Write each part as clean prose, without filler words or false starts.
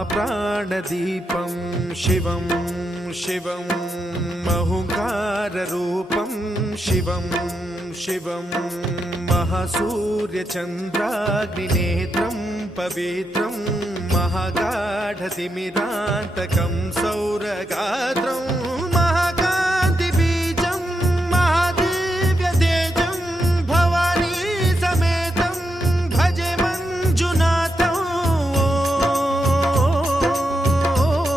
महाप्राणदीपं शिवं शिवं महुङ्काररूपं शिवं शिवं महासूर्यचन्द्राग्निनेत्रं पवित्रं महागाढतिमिरान्तकं सौरगात्रं महाकान्तिबीजं महादिव्यतेजं भवानी समेतं भजे मञ्जुनाथं।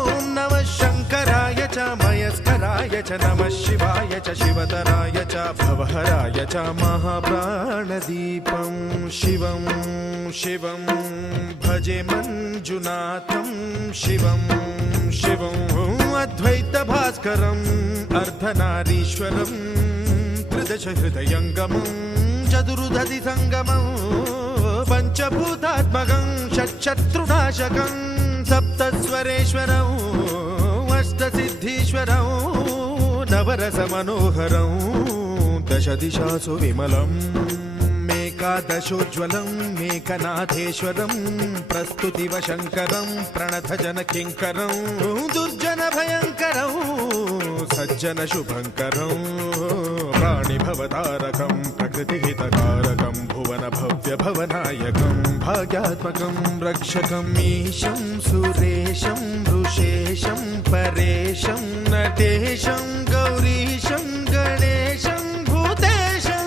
ॐ नमः शङ्कराय च मयस्कराय च नमः शिवाय च शिवतराय च भवहराय च महाप्राणदीपं शिवं शिवं भजे मञ्जुनाथं शिवं शिवं अद्वैतभास्करम् अर्धनारीश्वरं त्रिदशहृदयङ्गमं चतुर्दधिसङ्गमं पञ्चभूतात्मकं षट्शत्रुनाशकं सप्तस्वरेश्वरं अष्टसिद्धीश्वरं नवरसमनोहरं दशदिशासु विमलम् एकादशोज्ज्वलं मेकनाथेश्वरं प्रस्तुतिवशङ्करं प्रणतजनकिङ्करं दुर्जनभयङ्करं सज्जनशुभङ्करं प्राणिभवतारकं प्रकृतिहितकारकं भुवनभव्यभवनायकं भाग्यात्मकं रक्षकं ईशं सुरेशं ऋषेशं परेशं नटेशं गौरीशं गणेशं भूतेशं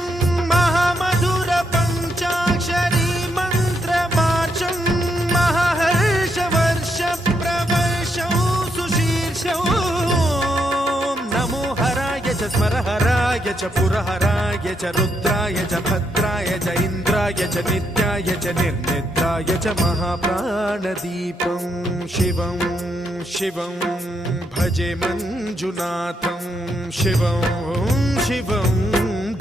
महामधुर पञ्चाक्षरी मन्त्रमार्चं महाहर्षवर्ष प्रवर्षं सुशीर्षं नमो हराय च स्मरहराय च पुरहराय च रुद्राय च भद्राय च इन्द्राय च नित्याय च निर्निद्राय च महाप्राणदीपं शिवं शिवं भजे मञ्जुनाथं शिवं शिवं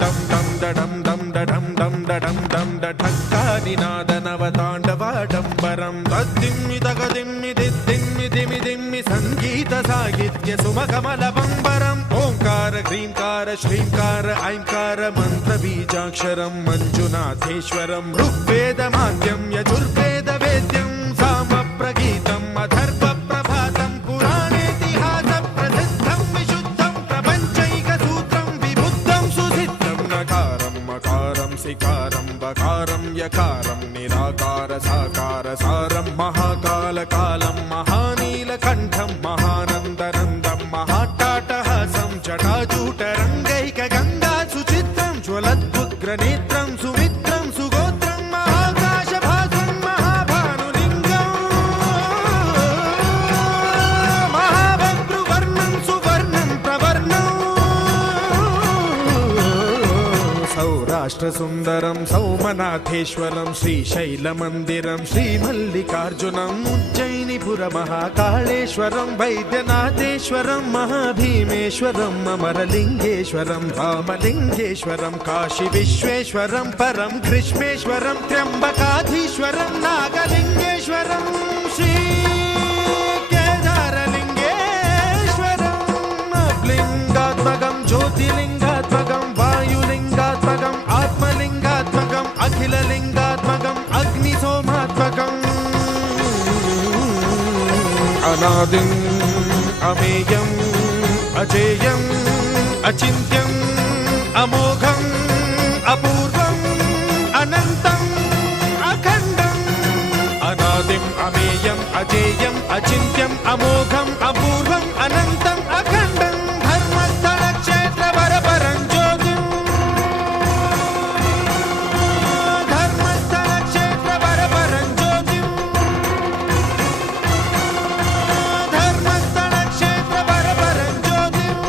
दं दं दडं दं दडं दं दडं दं दढक्कानिनादनवताण्डवाडम्बरं तद्दिम्मि तगदिम्मि दिद्दिम्मि दिमि दिम्मि सङ्गीतसाहित्य सुमकमलबम्बरम् ओङ्कार ह्रीङ्कार श्रीङ्कार ऐङ्कार मन्त्रबीजाक्षरं मञ्जुनाथेश्वरं ऋग्वेदमाद्यं यजुर्वेदवेद्यं सामप्रगीतम् अथर्वप्रभातं पुराणेतिहासप्रसिद्धं विशुद्धं प्रपञ्चैकसूत्रं विबुद्धं सुसिद्धं नकारं मकारं सिकारं बकारं यकारं निराकार साकार सारं महाकालकालं महानीलकण्ठं महानन्दनन्दं महाट्टाटहासं जटाजूटरङ्गैकगङ्गा सुचित्रं ज्वलद्वुग्रनेत्रं सुमित्रं सुगोत्रं महाकाशभासं महाभानुलिङ्गं महाभद्रुवर्णं सुवर्णं प्रवर्णं सौराष्ट्रसुन्दरं सौमनाथेश्वरं श्रीशैलमन्दिरं श्रीमल्लिकार्जुनम् उज्जयिनीपुरमहाकाळेश्वरं वैद्यनाथेश्वरं महाभीमेश्वरम् अमरलिङ्गेश्वरं रामलिङ्गेश्वरं काशीविश्वेश्वरं परं ग्रीष्मेश्वरं त्र्यम्बकाधीश्वरं नागलिङ्गेश्वरं श्रीकेदारलिङ्गेश्वरं लिङ्गात्मकं ज्योतिलिङ्गात्मकं वायुलिङ्गात्मकम् आत्मलिङ्गात्मकम् अखिललिङ्गात्मकम् अग्निसोमात्मकम् अनादिम् अमेयम् अजेयम् अचिन्त्यम् अमोघम् अपूर्वम् अनन्तम् अखण्डम् अनादिम् अमेयम् अजेयम् अचिन्त्यम् अमोघम् अपूर्वम् अनन्तम् अखण्डम् धर्मस्थलक्षेत्रवरपरं ज्योतिम् धर्मस्थलक्षेत्रवरपरं ज्योतिम् धर्मस्थलक्षेत्रवरपरं ज्योतिम्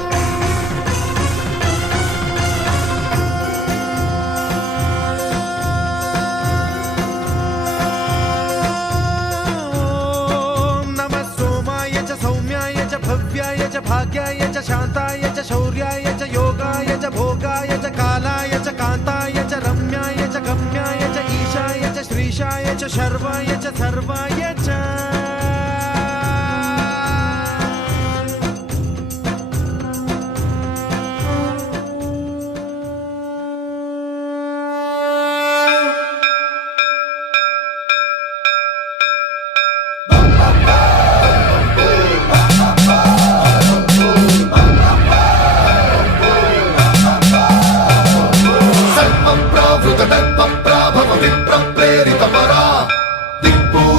भव्याय च भाग्याय च शान्ताय च शौर्याय च योगाय च भोगाय च कालाय च कान्ताय च रम्याय च गम्याय च ईशाय च श्रीशाय च शर्वाय च सर्वाय च Bam bam bam.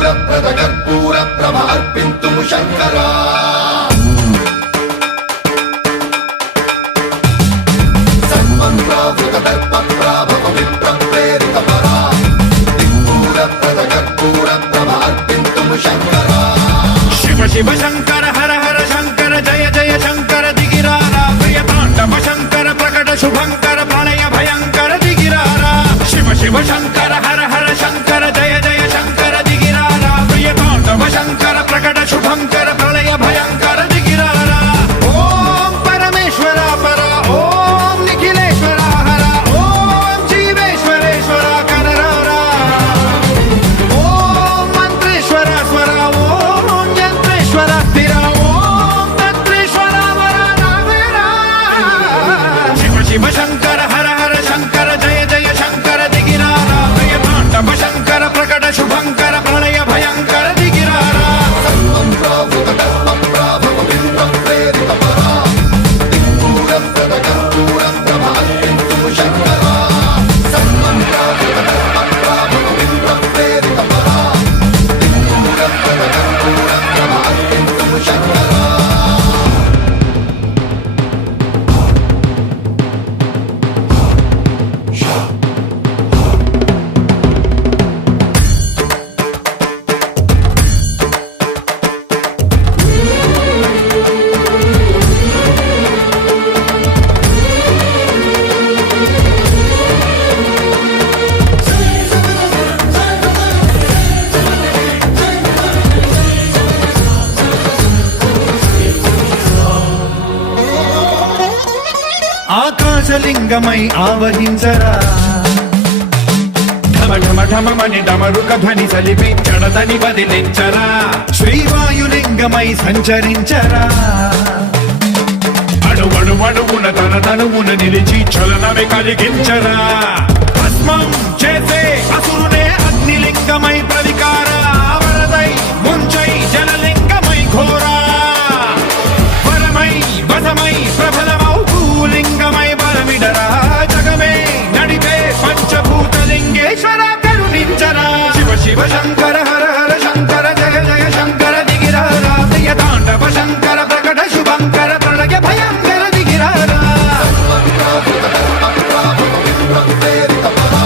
सिन्दूरप्रद कर्पूरप्रभ अर्पिन्तुं Shankara सर्वप्रावृतदर्पप्राभव विप्रप्रेरितपरा सिन्दूरप्रद कर्पूरप्रभ अर्पिन्तुं Shankara Shiv Shiv Shankar हर हर शङ्कर जय जय शङ्कर दिगिरारा प्रियताण्डव शङ्कर प्रकट शुभङ्कर प्रणय भयङ्कर दिगिरारा शिव शिव शङ्कर हर हर शङ्कर जय जय शङ्कर दिगिरारा प्रियताण्डव शङ्कर प्रकट शुभङ्कर प्रणय भयङ्कर दिगिरारा ॐ परमेश्वर पर ॐ निखिलेश्वर हर ॐ जीवेश्वरेश्वर कररारा ॐ मन्त्रेश्वर स्वर ॐ यन्त्रेश्वर स्थिर ॐ तन्त्रेश्वर वर नावेरा शिव शिव शङ्कर हर हर शङ्कर जय जय शङ्कर दिगिरारा प्रियताण्डव शङ्कर प्रकट शुभङ्कर प्रणय भयङ्कर दिगिरारा सर्वप्रावृतदर्पप्राभव विप्रप्रेरितपरा सिन्दूरप्रद कर्पूरप्रभ अर्पिन्तुं शङ्करा सर्वप्रावृतदर्पप्राभव विप्रप्रेरितपरा सिन्दूरप्रद कर्पूरप्रभ अर्पिन्तुं शङ्करा ఆకాశలింగమై ఆవహించరా ఢమ ఢమ ఢమమని డమరుక ధ్వని సలిపి జడదని వదిలించరా శ్రీవాయులింగమై సంచరించరా అణువణువున తన తనువున నిలిచి చలనమే కలిగించరా భస్మం చేసే అసురునే అగ్నిలింగమై ప్రవికార వరదై ముంచై జలలింగమై ఘోరా వరమై వసమై ప్రబలమౌ భూలింగమై బలమిడరా జగమే నడిపే పంచభూతలింగేశ్వర కరుణించరా శివ శివ శంకర హర హర శంకర జయ జయ శంకర దిగిరారా ప్రియతాండవ శంకర ప్రకట శుభంకర ప్రణయ భయంకర దిగిరారా सर्वप्रावृतदर्पप्राभव विप्रप्रेरितपरा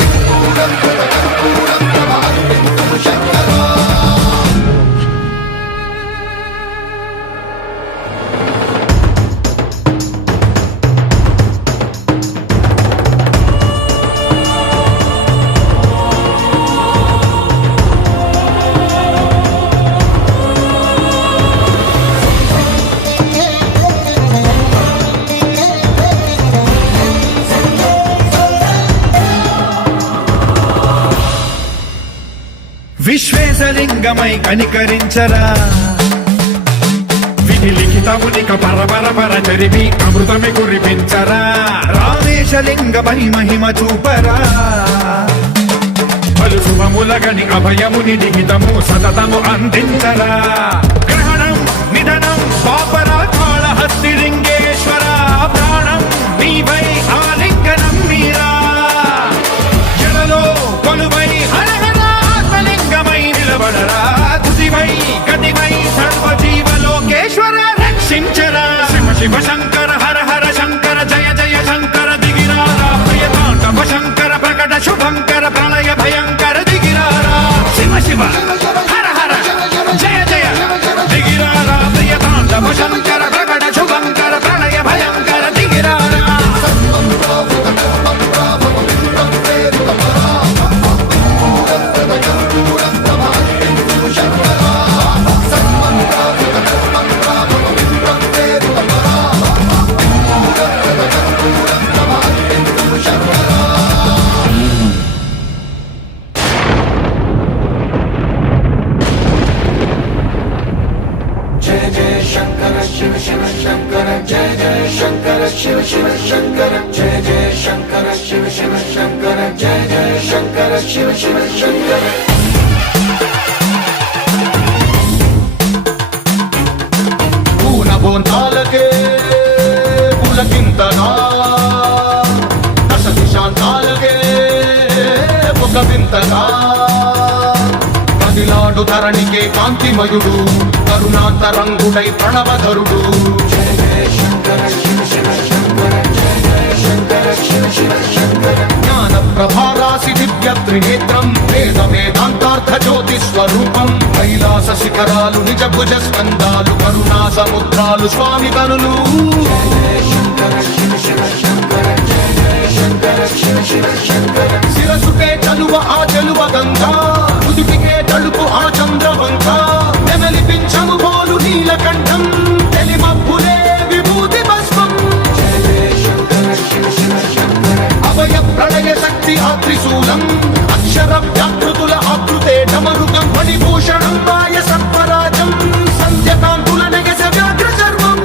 सिन्दूरप्रद कर्पूरप्रभ अर्पिन्तुं शङ्करा విశ్వేశలింగమై కనికరించరా విధి లిఖితమునిక పరపర పర చరిపి అమృతమి కురిపించరా రామేశలింగమై మహిమ చూపరా పలు శుభములగని అభయముని లిఖితము సతతము అందించరా గ్రహణం నిధనం పాపరా కాళహస్తిలింగేశ్వర ప్రాణం నీవై ఆలింగనం మీరా జలలో కొలువై హర హర ఆత్మలింగమై నిలబడరా తుదివై గతివై సర్వజీవలోకేశ్వర రక్షించరా శివ శివ శంకర హర హర శంకర జయ జయ శంకర దిగిరారా ప్రియతాండవ శంకర ప్రకట శుభంకర ప్రళయ భయంకర దిగిరారా శివ శివ హర హర జయ జయ దిగిరారా ప్రియతాండవ శంకర ప్రకట శుభంకర ప్రళయ భయంకర దిగిరారా सर्वप्रावृतदर्पप्राभव विप्रप्रेरितपरा सिन्दूरप्रद कर्पूरप्रभ अर्पिन्तुं शङ्करा सर्वप्रावृतदर्पप्राभव विप्रप्रेरितपरा सिन्दूरप्रद कर्पूरप्रभ अर्पिन्तुं शङ्करा जय जय शंकर शिव शिव शंकर जय जय शंकर शिव शिव शंकर जय जय शंकर शिव शिव शंकर जय जय शंकर शिव शिव शंकर పూనబోంతాలకే పులకింతనా దశ దిశాంతాలకే ఒక వింతనా కదిలాడు ధరణికే కాంతిమయుడు కరుణాంతరంగుడై ప్రణవధరుడు జ్ఞాన ప్రభారాసి దివ్య త్రినేత్రం వేద వేదాంతార్థ జ్యోతి స్వరూపం కైలాస శిఖరాలు నిజ భుజ స్కందాలు కరుణా సముద్రాలు స్వామి కనులు శిరసుకే చలువ ఆ చెలువ గంగా ఉదిపికే తలుపు ఆ చంద్రవంక నెమలిపించము పోలు నీలకంఠం తెలిమబ్బులే విభూతి భస్మం అభయ ప్రళయ శక్తి ఆ త్రిశూలం అక్షర వ్యాకృతుల ఆకృతే డమరుకం మణిభూషణం మాయ సర్పరాజం సంధ్యకాంతుల నెగస వ్యాఘ్ర చర్మం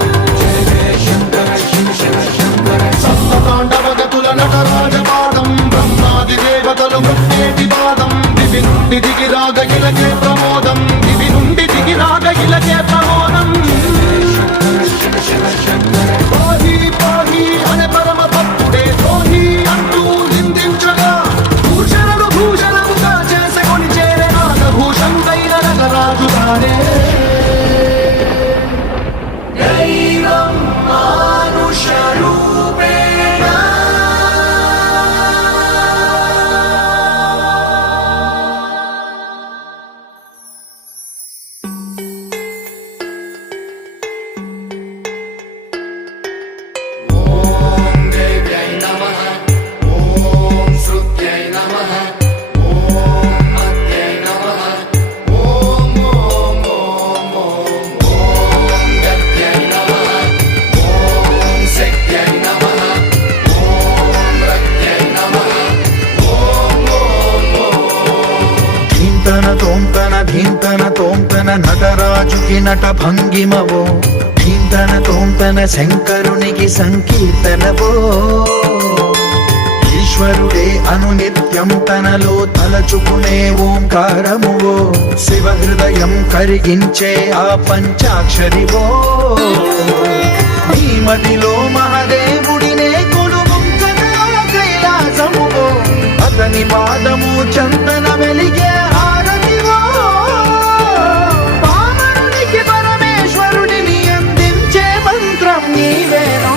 సప్తతాండవగతుల నటరాజపాదం బ్రహ్మాది దేవతలు మృత్యేటి పాదం దివి నుండి దిగి రాగ ఇలకే ప్రమోదం దివి నుండి దిగి రాగ ఇలకే ప్రమోదం పాహి పాహి అనే పరమ భక్తుడే ద్రోహి అంటూ నిందించగా భూషణను భూషణముగా చేసుకొని చేరే నాగభూషణుడైన నగరాజు తానే దైవం మానుష రూపేణ ఓం దేవ్యై నమః ఓం శృత్యై నమః ఓం మత్యై నమః ఓం ఓం ఓం ఓం ఓం గత్యై నమః ఓం శక్త్యై నమః ఓం రక్త్యై నమః ఓం ఓం ఓం ధీంతన తోంతన ధీంతన తోంతన నటరాజుకి నట భంగిమవో ధీంతన తోంతన శంకరునికి సంకీర్తనవో ఈశ్వరుడే అనునిత్యం తనలో తలచుకునే ఓంకారమువో శివ హృదయం కరిగించే ఆ పంచాక్షరివో నీ మదిలో మహాదేవుడినే కొలువుంచగా కైలాసమువో అతని పాదము చందన వెలిగే హారతివో పామరునికి పరమేశ్వరుడిని అందించే మంత్రం నీవేనో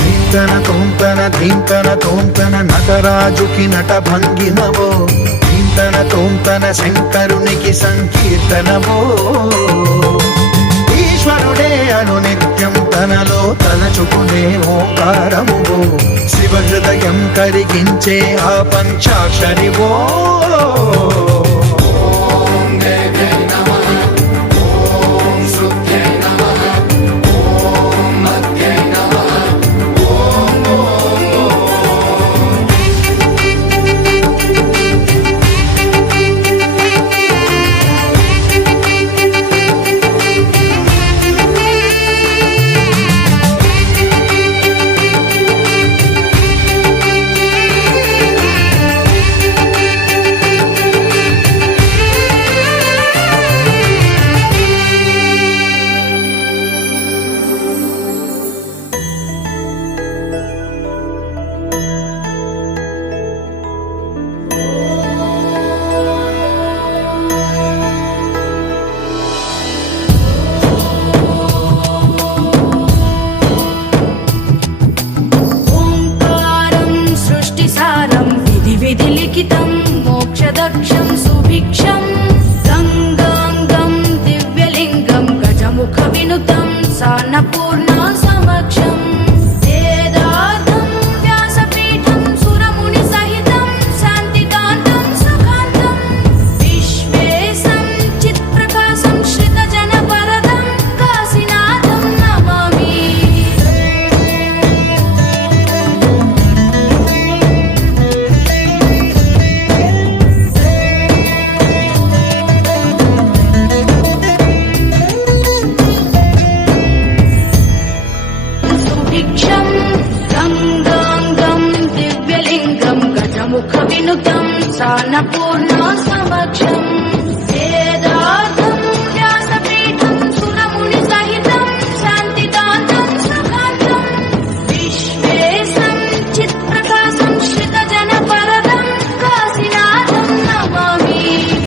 ధీంతన తోంతన ధీంతన తోంతన నటరాజుకి నట భంగిమవో ధీంతన తోంతన శంకరునికి సంకీర్తనవో ఈశ్వరుడే అనునిత్యం తనలో తలచుకునే ఓంకారమువో శివ హృదయం కరిగించే ఆ పంచాక్షరివో ఓం దేవ్యై నమః ఓం శృత్యై నమః ఓం మత్యై నమః ఓం ఓం ఓం ఓంకారం సృష్టిసారం విధి విధి లిఖితం మోక్షదక్షం